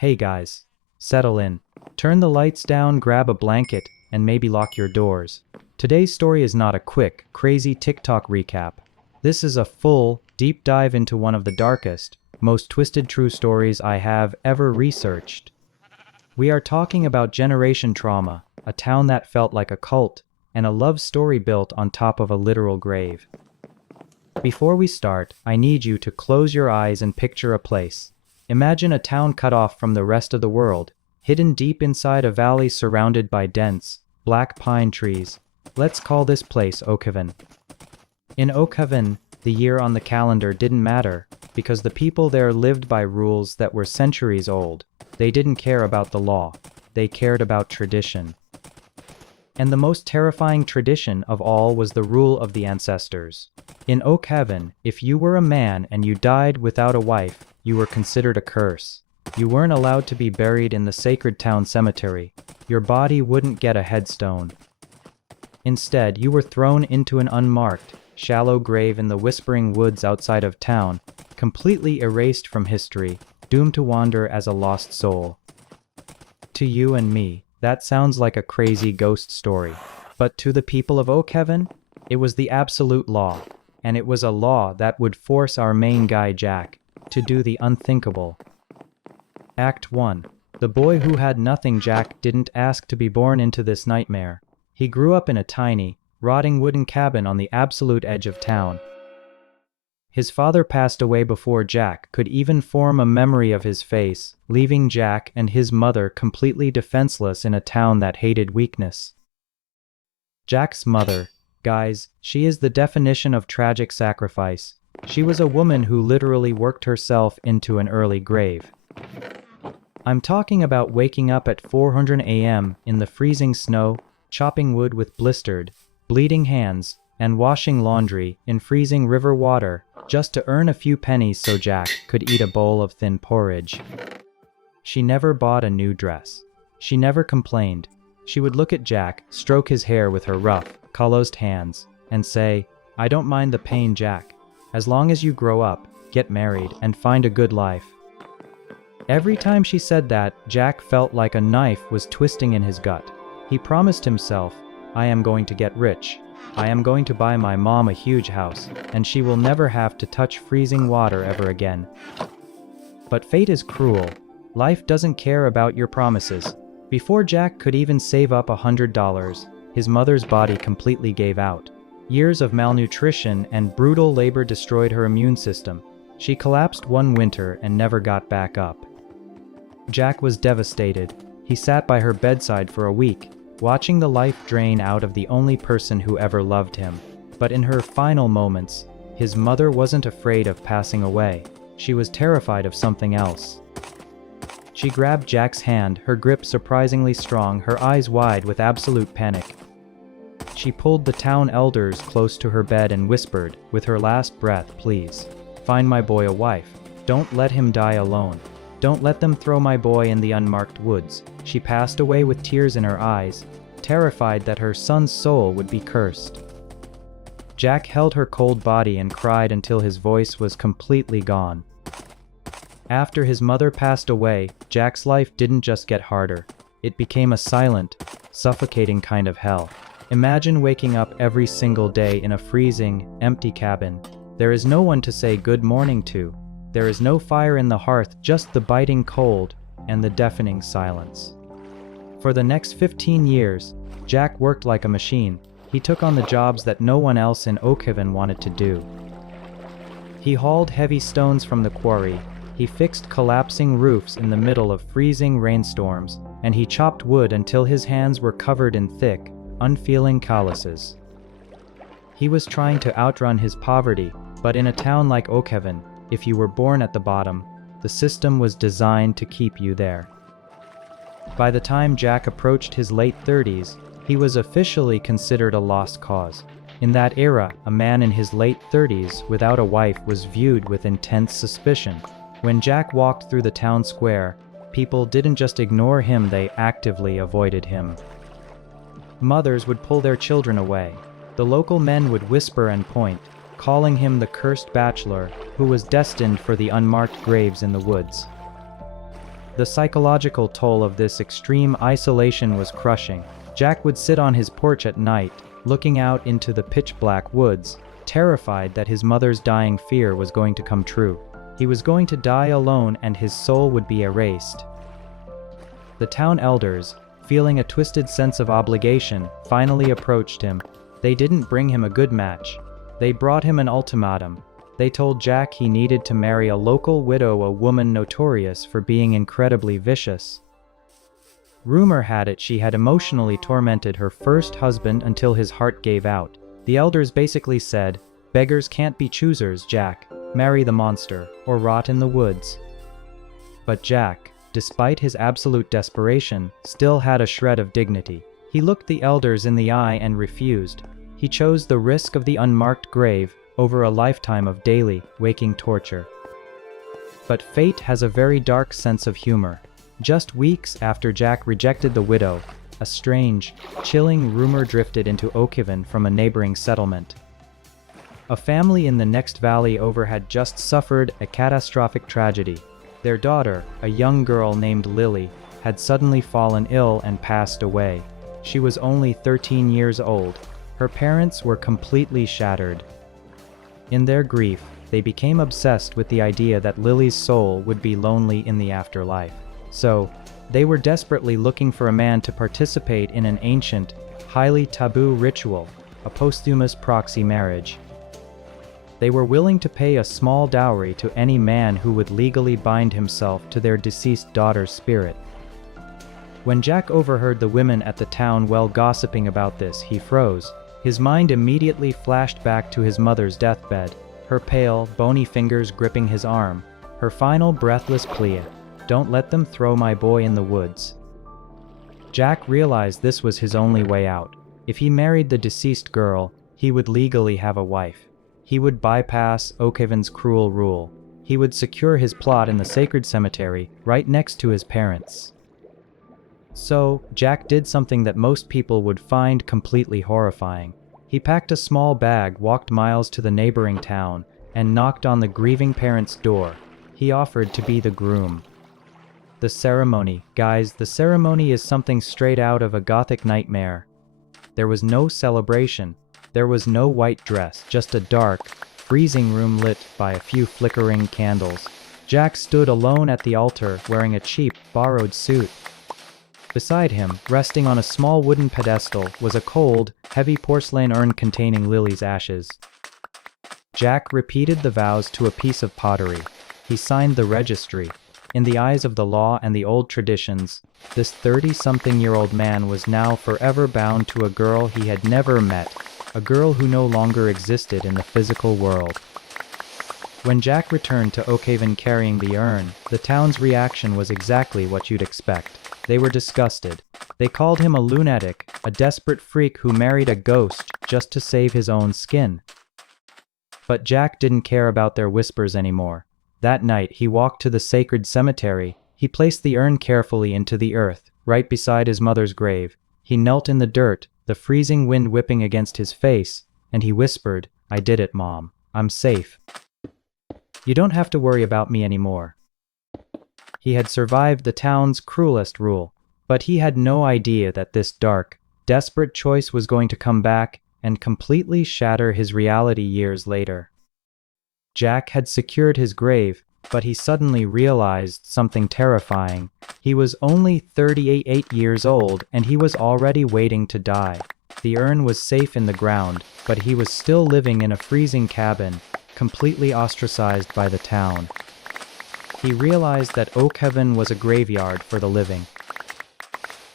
Hey guys, settle in. Turn the lights down, grab a blanket, and maybe lock your doors. Today's story is not a quick, crazy TikTok recap. This is a full, deep dive into one of the darkest, most twisted true stories I have ever researched. We are talking about Generation Trauma, a town that felt like a cult, and a love story built on top of a literal grave. Before we start, I need you to close your eyes and picture a place. Imagine a town cut off from the rest of the world, hidden deep inside a valley surrounded by dense, black pine trees. Let's call this place Oak Haven. In Oak Haven, the year on the calendar didn't matter, because the people there lived by rules that were centuries old. They didn't care about the law, they cared about tradition. And the most terrifying tradition of all was the rule of the ancestors. In Oak Haven, if you were a man and you died without a wife, you were considered a curse. You weren't allowed to be buried in the sacred town cemetery. Your body wouldn't get a headstone. Instead, you were thrown into an unmarked, shallow grave in the whispering woods outside of town, completely erased from history, doomed to wander as a lost soul. To you and me, that sounds like a crazy ghost story. But to the people of Oak Haven, it was the absolute law. And it was a law that would force our main guy Jack to do the unthinkable. Act 1. The boy who had nothing. Jack didn't ask to be born into this nightmare. He grew up in a tiny, rotting wooden cabin on the absolute edge of town. His father passed away before Jack could even form a memory of his face, leaving Jack and his mother completely defenseless in a town that hated weakness. Jack's mother, guys, she is the definition of tragic sacrifice. She was a woman who literally worked herself into an early grave. I'm talking about waking up at 400 a.m. in the freezing snow, chopping wood with blistered, bleeding hands, and washing laundry in freezing river water just to earn a few pennies so Jack could eat a bowl of thin porridge. She never bought a new dress. She never complained. She would look at Jack, stroke his hair with her rough, calloused hands, and say, "I don't mind the pain, Jack. As long as you grow up, get married, and find a good life." Every time she said that, Jack felt like a knife was twisting in his gut. He promised himself, "I am going to get rich. I am going to buy my mom a huge house, and she will never have to touch freezing water ever again." But fate is cruel. Life doesn't care about your promises. Before Jack could even save up $100, his mother's body completely gave out. Years of malnutrition and brutal labor destroyed her immune system. She collapsed one winter and never got back up. Jack was devastated. He sat by her bedside for a week, watching the life drain out of the only person who ever loved him. But in her final moments, his mother wasn't afraid of passing away. She was terrified of something else. She grabbed Jack's hand, her grip surprisingly strong, her eyes wide with absolute panic. She pulled the town elders close to her bed and whispered, with her last breath, "Please, find my boy a wife. Don't let him die alone. Don't let them throw my boy in the unmarked woods." She passed away with tears in her eyes, terrified that her son's soul would be cursed. Jack held her cold body and cried until his voice was completely gone. After his mother passed away, Jack's life didn't just get harder. It became a silent, suffocating kind of hell. Imagine waking up every single day in a freezing, empty cabin. There is no one to say good morning to. There is no fire in the hearth, just the biting cold and the deafening silence. For the next 15 years, Jack worked like a machine. He took on the jobs that no one else in Oak Haven wanted to do. He hauled heavy stones from the quarry, he fixed collapsing roofs in the middle of freezing rainstorms, and he chopped wood until his hands were covered in thick, unfeeling calluses. He was trying to outrun his poverty, but in a town like Oak Haven, if you were born at the bottom, the system was designed to keep you there. By the time Jack approached his late 30s, he was officially considered a lost cause. In that era, a man in his late 30s without a wife was viewed with intense suspicion. When Jack walked through the town square, people didn't just ignore him, they actively avoided him. Mothers would pull their children away. The local men would whisper and point, calling him the cursed bachelor who was destined for the unmarked graves in the woods. The psychological toll of this extreme isolation was crushing. Jack would sit on his porch at night, looking out into the pitch-black woods, terrified that his mother's dying fear was going to come true. He was going to die alone and his soul would be erased. The town elders, feeling a twisted sense of obligation, finally approached him. They didn't bring him a good match. They brought him an ultimatum. They told Jack he needed to marry a local widow, a woman notorious for being incredibly vicious. Rumor had it she had emotionally tormented her first husband until his heart gave out. The elders basically said, "Beggars can't be choosers, Jack. Marry the monster, or rot in the woods." But Jack, despite his absolute desperation, still had a shred of dignity. He looked the elders in the eye and refused. He chose the risk of the unmarked grave over a lifetime of daily, waking torture. But fate has a very dark sense of humor. Just weeks after Jack rejected the widow, a strange, chilling rumor drifted into Oakhaven from a neighboring settlement. A family in the next valley over had just suffered a catastrophic tragedy. Their daughter, a young girl named Lily, had suddenly fallen ill and passed away. She was only 13 years old. Her parents were completely shattered. In their grief, they became obsessed with the idea that Lily's soul would be lonely in the afterlife. So, they were desperately looking for a man to participate in an ancient, highly taboo ritual, a posthumous proxy marriage. They were willing to pay a small dowry to any man who would legally bind himself to their deceased daughter's spirit. When Jack overheard the women at the town well gossiping about this, he froze. His mind immediately flashed back to his mother's deathbed, her pale, bony fingers gripping his arm, her final breathless plea, "Don't let them throw my boy in the woods." Jack realized this was his only way out. If he married the deceased girl, he would legally have a wife. He would bypass Oakhaven's cruel rule. He would secure his plot in the sacred cemetery, right next to his parents. So, Jack did something that most people would find completely horrifying. He packed a small bag, walked miles to the neighboring town, and knocked on the grieving parents' door. He offered to be the groom. The ceremony. Guys, the ceremony is something straight out of a gothic nightmare. There was no celebration. There was no white dress, just a dark, freezing room lit by a few flickering candles. Jack stood alone at the altar, wearing a cheap, borrowed suit. Beside him, resting on a small wooden pedestal, was a cold, heavy porcelain urn containing Lily's ashes. Jack repeated the vows to a piece of pottery. He signed the registry. In the eyes of the law and the old traditions, this 30-something-year-old man was now forever bound to a girl he had never met, a girl who no longer existed in the physical world. When Jack returned to Oakhaven carrying the urn, the town's reaction was exactly what you'd expect. They were disgusted. They called him a lunatic, a desperate freak who married a ghost just to save his own skin. But Jack didn't care about their whispers anymore. That night, he walked to the sacred cemetery. He placed the urn carefully into the earth, right beside his mother's grave. He knelt in the dirt, the freezing wind whipping against his face, and he whispered, "I did it, Mom. I'm safe. You don't have to worry about me anymore." He had survived the town's cruelest rule, but he had no idea that this dark, desperate choice was going to come back and completely shatter his reality years later. Jack had secured his grave, but he suddenly realized something terrifying. He was only 38 years old, and he was already waiting to die. The urn was safe in the ground, but he was still living in a freezing cabin, completely ostracized by the town. He realized that Oakhaven was a graveyard for the living.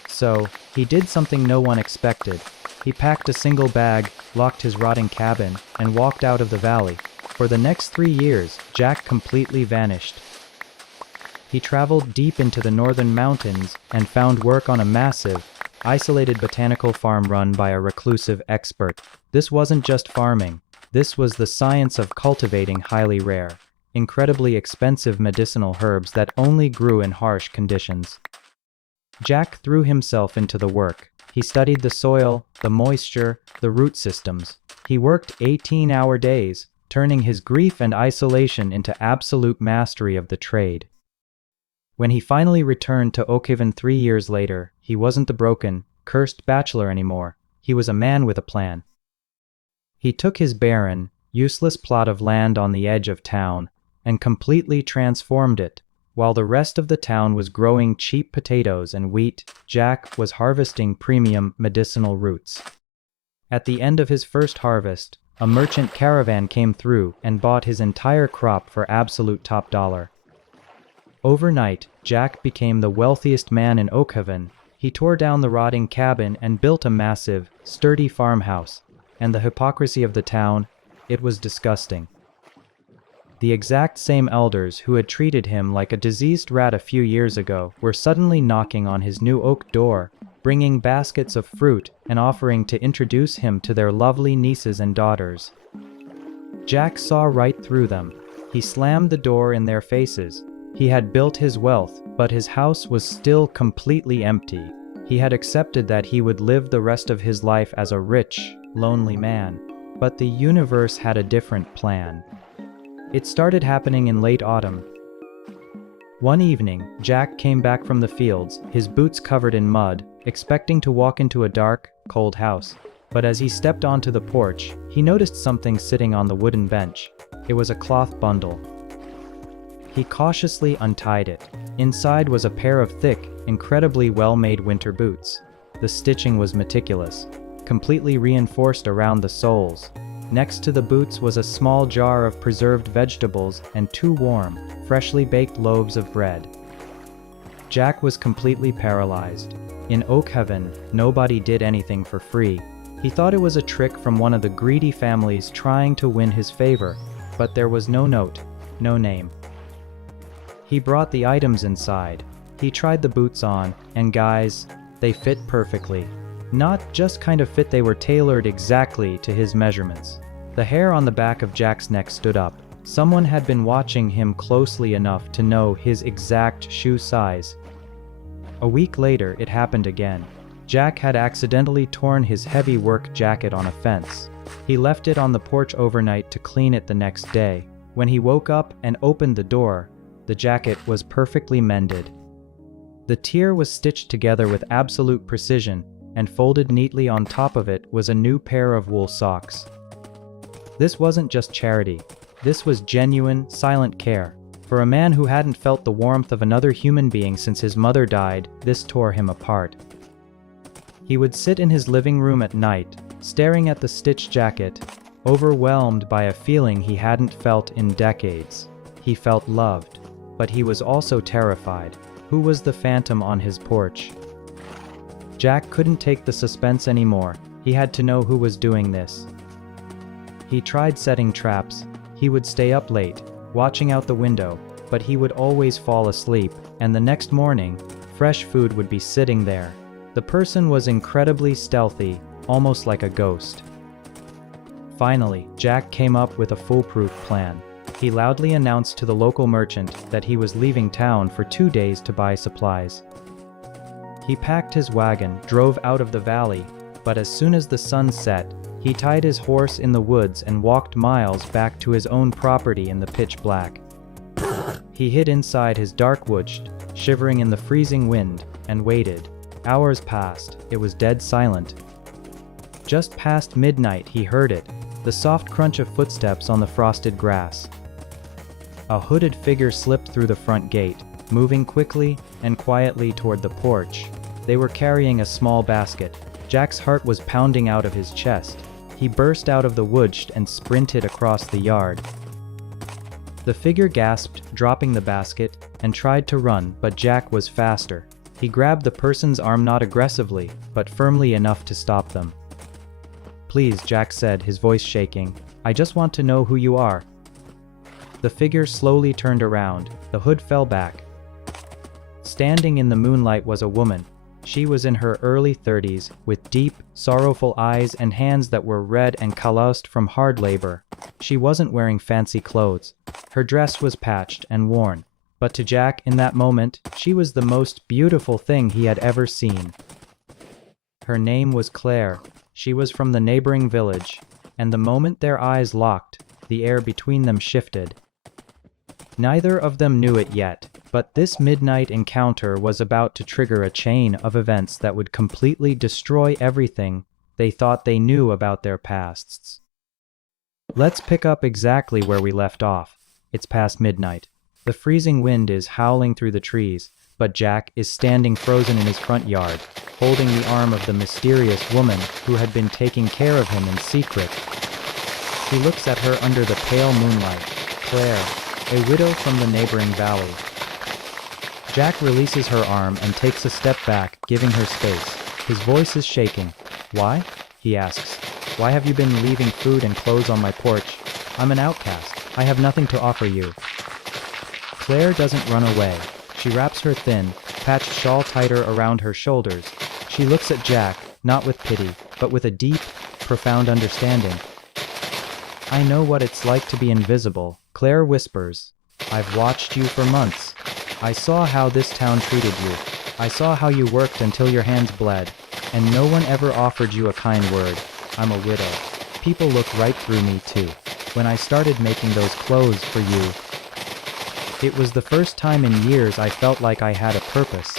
So, he did something no one expected. He packed a single bag, locked his rotting cabin, and walked out of the valley. For the next 3 years, Jack completely vanished. He traveled deep into the northern mountains and found work on a massive, isolated botanical farm run by a reclusive expert. This wasn't just farming. This was the science of cultivating highly rare, incredibly expensive medicinal herbs that only grew in harsh conditions. Jack threw himself into the work. He studied the soil, the moisture, the root systems. He worked 18-hour days, turning his grief and isolation into absolute mastery of the trade. When he finally returned to Oakhaven 3 years later, he wasn't the broken, cursed bachelor anymore. He was a man with a plan. He took his barren, useless plot of land on the edge of town and completely transformed it. While the rest of the town was growing cheap potatoes and wheat, Jack was harvesting premium medicinal roots. At the end of his first harvest, a merchant caravan came through and bought his entire crop for absolute top dollar. Overnight, Jack became the wealthiest man in Oakhaven. He tore down the rotting cabin and built a massive, sturdy farmhouse. And the hypocrisy of the town, it was disgusting. The exact same elders who had treated him like a diseased rat a few years ago were suddenly knocking on his new oak door, bringing baskets of fruit and offering to introduce him to their lovely nieces and daughters. Jack saw right through them. He slammed the door in their faces. He had built his wealth, but his house was still completely empty. He had accepted that he would live the rest of his life as a rich, lonely man. But the universe had a different plan. It started happening in late autumn. One evening, Jack came back from the fields, his boots covered in mud, expecting to walk into a dark, cold house. But as he stepped onto the porch, he noticed something sitting on the wooden bench. It was a cloth bundle. He cautiously untied it. Inside was a pair of thick, incredibly well-made winter boots. The stitching was meticulous, completely reinforced around the soles. Next to the boots was a small jar of preserved vegetables and 2 warm, freshly baked loaves of bread. Jack was completely paralyzed. In Oakhaven, nobody did anything for free. He thought it was a trick from one of the greedy families trying to win his favor, but there was no note, no name. He brought the items inside. He tried the boots on, and guys, they fit perfectly. Not just kind of fit, they were tailored exactly to his measurements. The hair on the back of Jack's neck stood up. Someone had been watching him closely enough to know his exact shoe size. A week later, it happened again. Jack had accidentally torn his heavy work jacket on a fence. He left it on the porch overnight to clean it the next day. When he woke up and opened the door, the jacket was perfectly mended. The tier was stitched together with absolute precision, and folded neatly on top of it was a new pair of wool socks. This wasn't just charity. This was genuine, silent care. For a man who hadn't felt the warmth of another human being since his mother died, this tore him apart. He would sit in his living room at night, staring at the stitched jacket, overwhelmed by a feeling he hadn't felt in decades. He felt loved, but he was also terrified. Who was the phantom on his porch? Jack couldn't take the suspense anymore. He had to know who was doing this. He tried setting traps. He would stay up late, watching out the window, but he would always fall asleep, and the next morning, fresh food would be sitting there. The person was incredibly stealthy, almost like a ghost. Finally, Jack came up with a foolproof plan. He loudly announced to the local merchant that he was leaving town for 2 days to buy supplies. He packed his wagon, drove out of the valley, but as soon as the sun set, he tied his horse in the woods and walked miles back to his own property in the pitch black. He hid inside his dark woods, shivering in the freezing wind, and waited. Hours passed. It was dead silent. Just past midnight he heard it, the soft crunch of footsteps on the frosted grass. A hooded figure slipped through the front gate, moving quickly and quietly toward the porch. They were carrying a small basket. Jack's heart was pounding out of his chest. He burst out of the woods and sprinted across the yard. The figure gasped, dropping the basket, and tried to run, but Jack was faster. He grabbed the person's arm not aggressively, but firmly enough to stop them. "Please," Jack said, his voice shaking. "I just want to know who you are." The figure slowly turned around. The hood fell back. Standing in the moonlight was a woman. She was in her early 30s, with deep, sorrowful eyes and hands that were red and calloused from hard labor. She wasn't wearing fancy clothes. Her dress was patched and worn. But to Jack, in that moment, she was the most beautiful thing he had ever seen. Her name was Claire. She was from the neighboring village, and the moment their eyes locked, the air between them shifted. Neither of them knew it yet, But this midnight encounter was about to trigger a chain of events that would completely destroy everything they thought they knew about their pasts. Let's pick up exactly where we left off. It's past midnight. The freezing wind is howling through the trees, but Jack is standing frozen in his front yard, holding the arm of the mysterious woman who had been taking care of him in secret. He looks at her under the pale moonlight. Claire, a widow from the neighboring valley. Jack releases her arm and takes a step back, giving her space. His voice is shaking. Why? He asks. Why have you been leaving food and clothes on my porch? I'm an outcast. I have nothing to offer you. Claire doesn't run away. She wraps her thin, patched shawl tighter around her shoulders. She looks at Jack, not with pity, but with a deep, profound understanding. I know what it's like to be invisible, Claire whispers. I've watched you for months. I saw how this town treated you. I saw how you worked until your hands bled, and no one ever offered you a kind word. I'm a widow. People look right through me too. When I started making those clothes for you, it was the first time in years I felt like I had a purpose.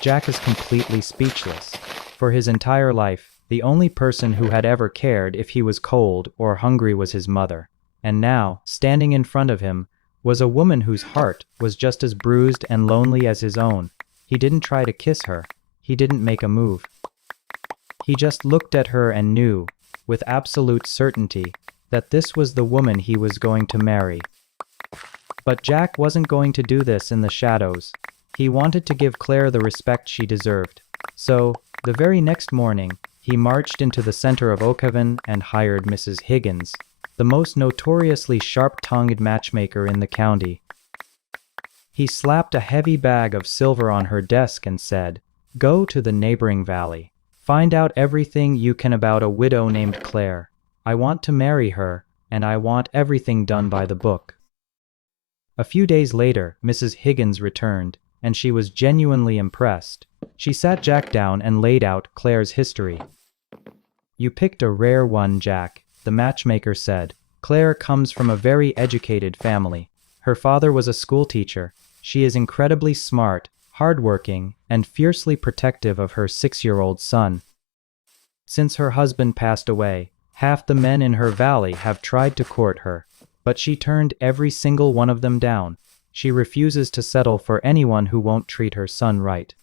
Jack is completely speechless. For his entire life, the only person who had ever cared if he was cold or hungry was his mother. And now, standing in front of him, was a woman whose heart was just as bruised and lonely as his own. He didn't try to kiss her. He didn't make a move. He just looked at her and knew, with absolute certainty, that this was the woman he was going to marry. But Jack wasn't going to do this in the shadows. He wanted to give Claire the respect she deserved. So, the very next morning, he marched into the center of Oakhaven and hired Mrs. Higgins, the most notoriously sharp-tongued matchmaker in the county. He slapped a heavy bag of silver on her desk and said, "Go to the neighboring valley. Find out everything you can about a widow named Claire. I want to marry her, and I want everything done by the book." A few days later, Mrs. Higgins returned, and she was genuinely impressed. She sat Jack down and laid out Claire's history. "You picked a rare one, Jack," the matchmaker said. "Claire comes from a very educated family. Her father was a schoolteacher. She is incredibly smart, hardworking, and fiercely protective of her 6-year-old son. Since her husband passed away, half the men in her valley have tried to court her, but she turned every single one of them down. She refuses to settle for anyone who won't treat her son right."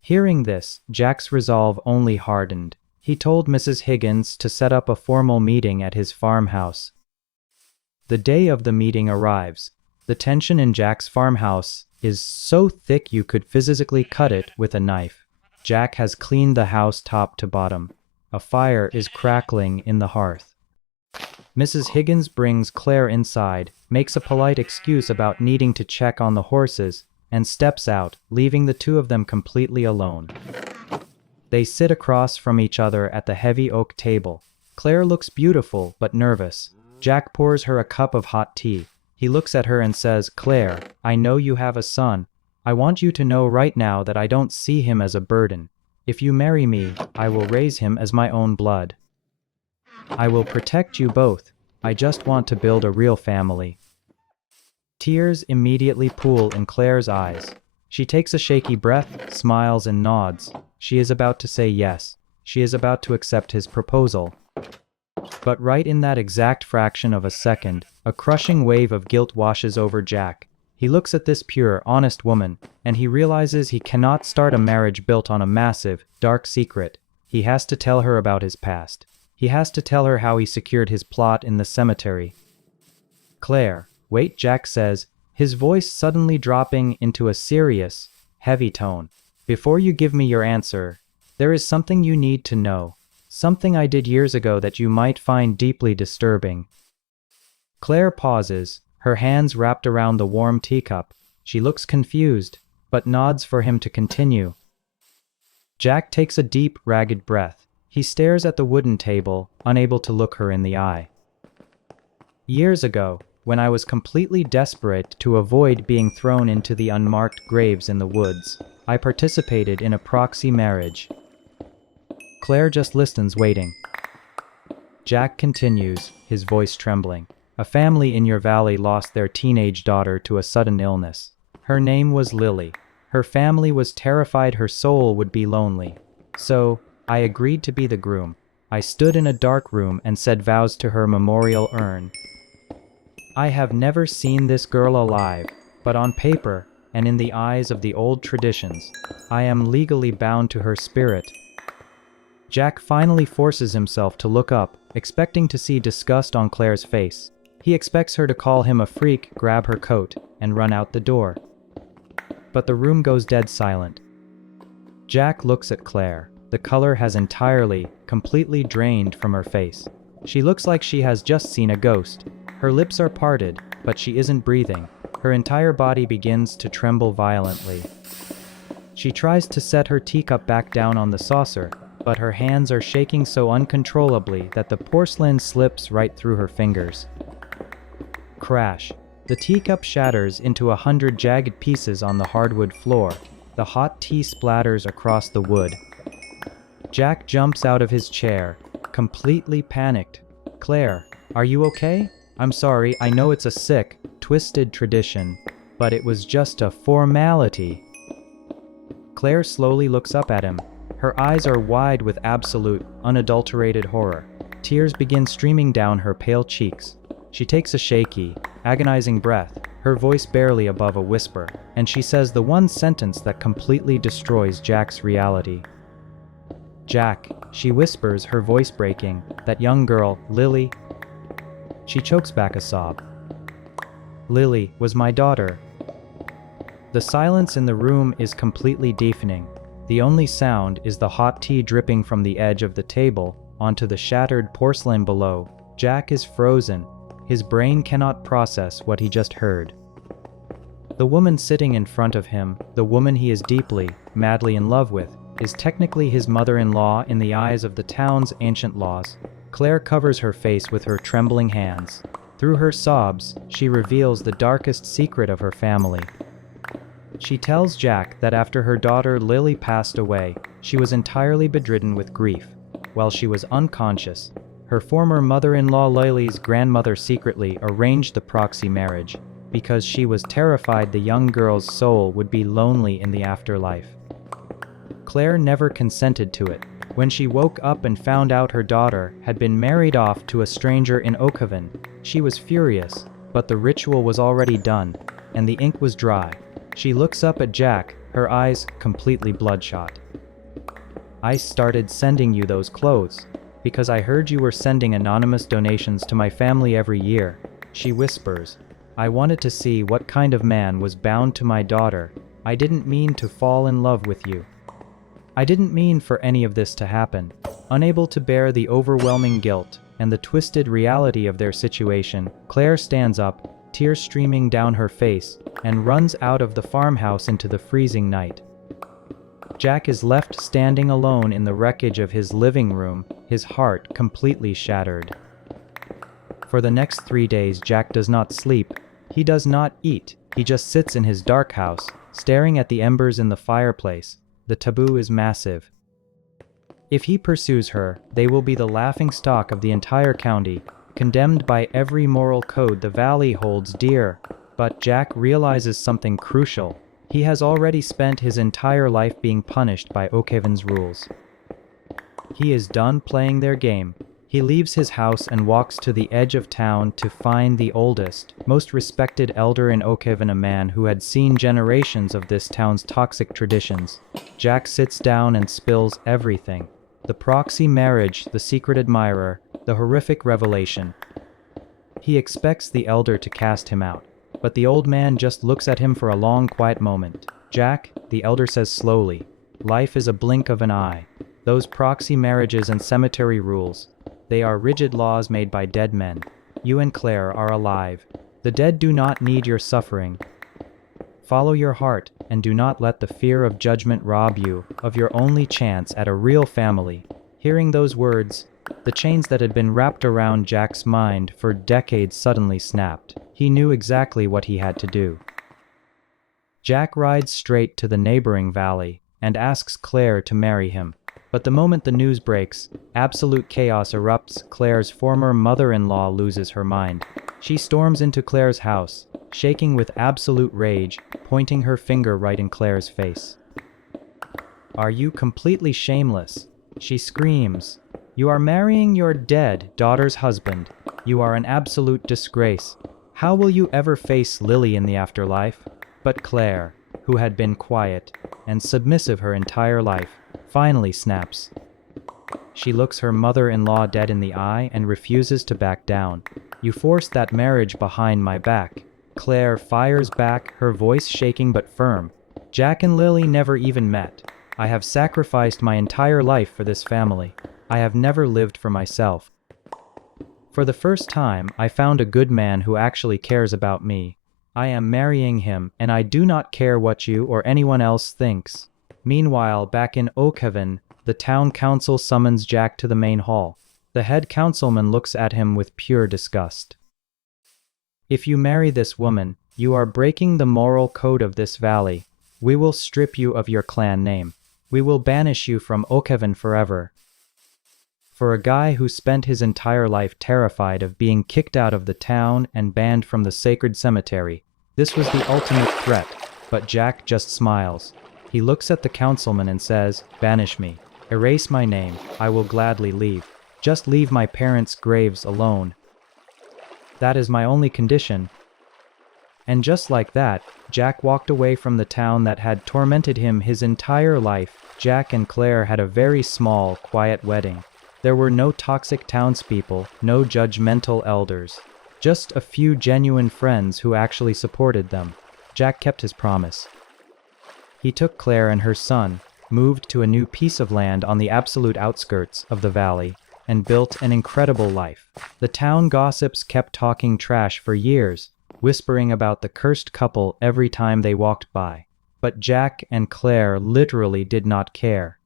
Hearing this, Jack's resolve only hardened. He told Mrs. Higgins to set up a formal meeting at his farmhouse. The day of the meeting arrives. The tension in Jack's farmhouse is so thick you could physically cut it with a knife. Jack has cleaned the house top to bottom. A fire is crackling in the hearth. Mrs. Higgins brings Claire inside, makes a polite excuse about needing to check on the horses, and steps out, leaving the two of them completely alone. They sit across from each other at the heavy oak table. Claire looks beautiful but nervous. Jack pours her a cup of hot tea. He looks at her and says, "Claire, I know you have a son. I want you to know right now that I don't see him as a burden. If you marry me, I will raise him as my own blood. I will protect you both. I just want to build a real family." Tears immediately pool in Claire's eyes. She takes a shaky breath, smiles and nods. She is about to say yes. She is about to accept his proposal. But right in that exact fraction of a second, a crushing wave of guilt washes over Jack. He looks at this pure, honest woman, and he realizes he cannot start a marriage built on a massive, dark secret. He has to tell her about his past. He has to tell her how he secured his plot in the cemetery. "Claire, wait," Jack says, his voice suddenly dropping into a serious, heavy tone. "Before you give me your answer, there is something you need to know. Something I did years ago that you might find deeply disturbing." Claire pauses, her hands wrapped around the warm teacup. She looks confused, but nods for him to continue. Jack takes a deep, ragged breath. He stares at the wooden table, unable to look her in the eye. "Years ago, when I was completely desperate to avoid being thrown into the unmarked graves in the woods, I participated in a proxy marriage." Claire just listens, waiting. Jack continues, his voice trembling. A family in your valley lost their teenage daughter to a sudden illness. Her name was Lily. Her family was terrified her soul would be lonely. So, I agreed to be the groom. I stood in a dark room and said vows to her memorial urn. I have never seen this girl alive, but on paper, and in the eyes of the old traditions, I am legally bound to her spirit. Jack finally forces himself to look up, expecting to see disgust on Claire's face. He expects her to call him a freak, grab her coat, and run out the door. But the room goes dead silent. Jack looks at Claire. The color has entirely, completely drained from her face. She looks like she has just seen a ghost. Her lips are parted, but she isn't breathing. Her entire body begins to tremble violently. She tries to set her teacup back down on the saucer, but her hands are shaking so uncontrollably that the porcelain slips right through her fingers. Crash. The teacup shatters into 100 jagged pieces on the hardwood floor. The hot tea splatters across the wood. Jack jumps out of his chair, completely panicked. Claire, are you okay? I'm sorry, I know it's a sick, twisted tradition, but it was just a formality. Claire slowly looks up at him. Her eyes are wide with absolute, unadulterated horror. Tears begin streaming down her pale cheeks. She takes a shaky, agonizing breath, her voice barely above a whisper, and she says the one sentence that completely destroys Jack's reality. Jack, she whispers, her voice breaking, that young girl, Lily. She chokes back a sob. Lily was my daughter. The silence in the room is completely deafening. The only sound is the hot tea dripping from the edge of the table onto the shattered porcelain below. Jack is frozen. His brain cannot process what he just heard. The woman sitting in front of him, the woman he is deeply, madly in love with, is technically his mother-in-law in the eyes of the town's ancient laws. Claire covers her face with her trembling hands. Through her sobs, she reveals the darkest secret of her family. She tells Jack that after her daughter Lily passed away, she was entirely bedridden with grief. While she was unconscious, her former mother-in-law Lily's grandmother secretly arranged the proxy marriage because she was terrified the young girl's soul would be lonely in the afterlife. Claire never consented to it. When she woke up and found out her daughter had been married off to a stranger in Oakhaven, she was furious, but the ritual was already done, and the ink was dry. She looks up at Jack, her eyes completely bloodshot. I started sending you those clothes because I heard you were sending anonymous donations to my family every year, she whispers. I wanted to see what kind of man was bound to my daughter. I didn't mean to fall in love with you. I didn't mean for any of this to happen. Unable to bear the overwhelming guilt and the twisted reality of their situation, Claire stands up, tears streaming down her face, and runs out of the farmhouse into the freezing night. Jack is left standing alone in the wreckage of his living room, his heart completely shattered. For the next 3 days, Jack does not sleep. He does not eat. He just sits in his dark house, staring at the embers in the fireplace. The taboo is massive. If he pursues her, they will be the laughing stock of the entire county, condemned by every moral code the valley holds dear. But Jack realizes something crucial. He has already spent his entire life being punished by Oakhaven's rules. He is done playing their game. He leaves his house and walks to the edge of town to find the oldest, most respected elder in Oakhaven, a man who had seen generations of this town's toxic traditions. Jack sits down and spills everything. The proxy marriage, the secret admirer, the horrific revelation. He expects the elder to cast him out, but the old man just looks at him for a long, quiet moment. Jack, the elder says slowly, life is a blink of an eye. Those proxy marriages and cemetery rules, they are rigid laws made by dead men. You and Claire are alive. The dead do not need your suffering. Follow your heart, and do not let the fear of judgment rob you of your only chance at a real family. Hearing those words, the chains that had been wrapped around Jack's mind for decades suddenly snapped. He knew exactly what he had to do. Jack rides straight to the neighboring valley and asks Claire to marry him. But the moment the news breaks, absolute chaos erupts. Claire's former mother-in-law loses her mind. She storms into Claire's house, shaking with absolute rage, pointing her finger right in Claire's face. "Are you completely shameless?" she screams. "You are marrying your dead daughter's husband. You are an absolute disgrace. How will you ever face Lily in the afterlife?" But Claire, who had been quiet and submissive her entire life, finally snaps. She looks her mother-in-law dead in the eye and refuses to back down. "You forced that marriage behind my back." Claire fires back, her voice shaking but firm. "Jack and Lily never even met. I have sacrificed my entire life for this family. I have never lived for myself. For the first time, I found a good man who actually cares about me. I am marrying him, and I do not care what you or anyone else thinks." Meanwhile, back in Oakhaven, the town council summons Jack to the main hall. The head councilman looks at him with pure disgust. "If you marry this woman, you are breaking the moral code of this valley. We will strip you of your clan name. We will banish you from Oakhaven forever." For a guy who spent his entire life terrified of being kicked out of the town and banned from the sacred cemetery, this was the ultimate threat, but Jack just smiles. He looks at the councilman and says, "Banish me. Erase my name. I will gladly leave. Just leave my parents' graves alone. That is my only condition." And just like that, Jack walked away from the town that had tormented him his entire life. Jack and Claire had a very small, quiet wedding. There were no toxic townspeople, no judgmental elders. Just a few genuine friends who actually supported them. Jack kept his promise. He took Claire and her son, moved to a new piece of land on the absolute outskirts of the valley, and built an incredible life. The town gossips kept talking trash for years, whispering about the cursed couple every time they walked by. But Jack and Claire literally did not care.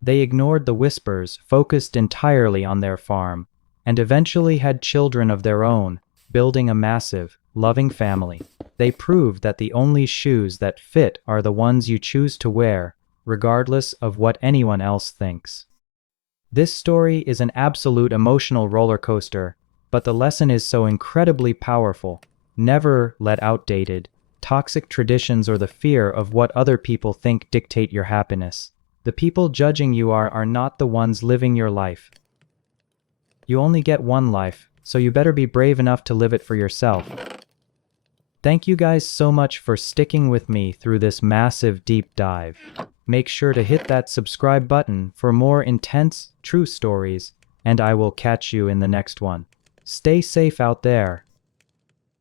They ignored the whispers, focused entirely on their farm, and eventually had children of their own, building a massive, loving family. They proved that the only shoes that fit are the ones you choose to wear, regardless of what anyone else thinks. This story is an absolute emotional roller coaster, but the lesson is so incredibly powerful. Never let outdated, toxic traditions or the fear of what other people think dictate your happiness. The people judging you are not the ones living your life. You only get one life, so you better be brave enough to live it for yourself. Thank you guys so much for sticking with me through this massive deep dive. Make sure to hit that subscribe button for more intense, true stories, and I will catch you in the next one. Stay safe out there.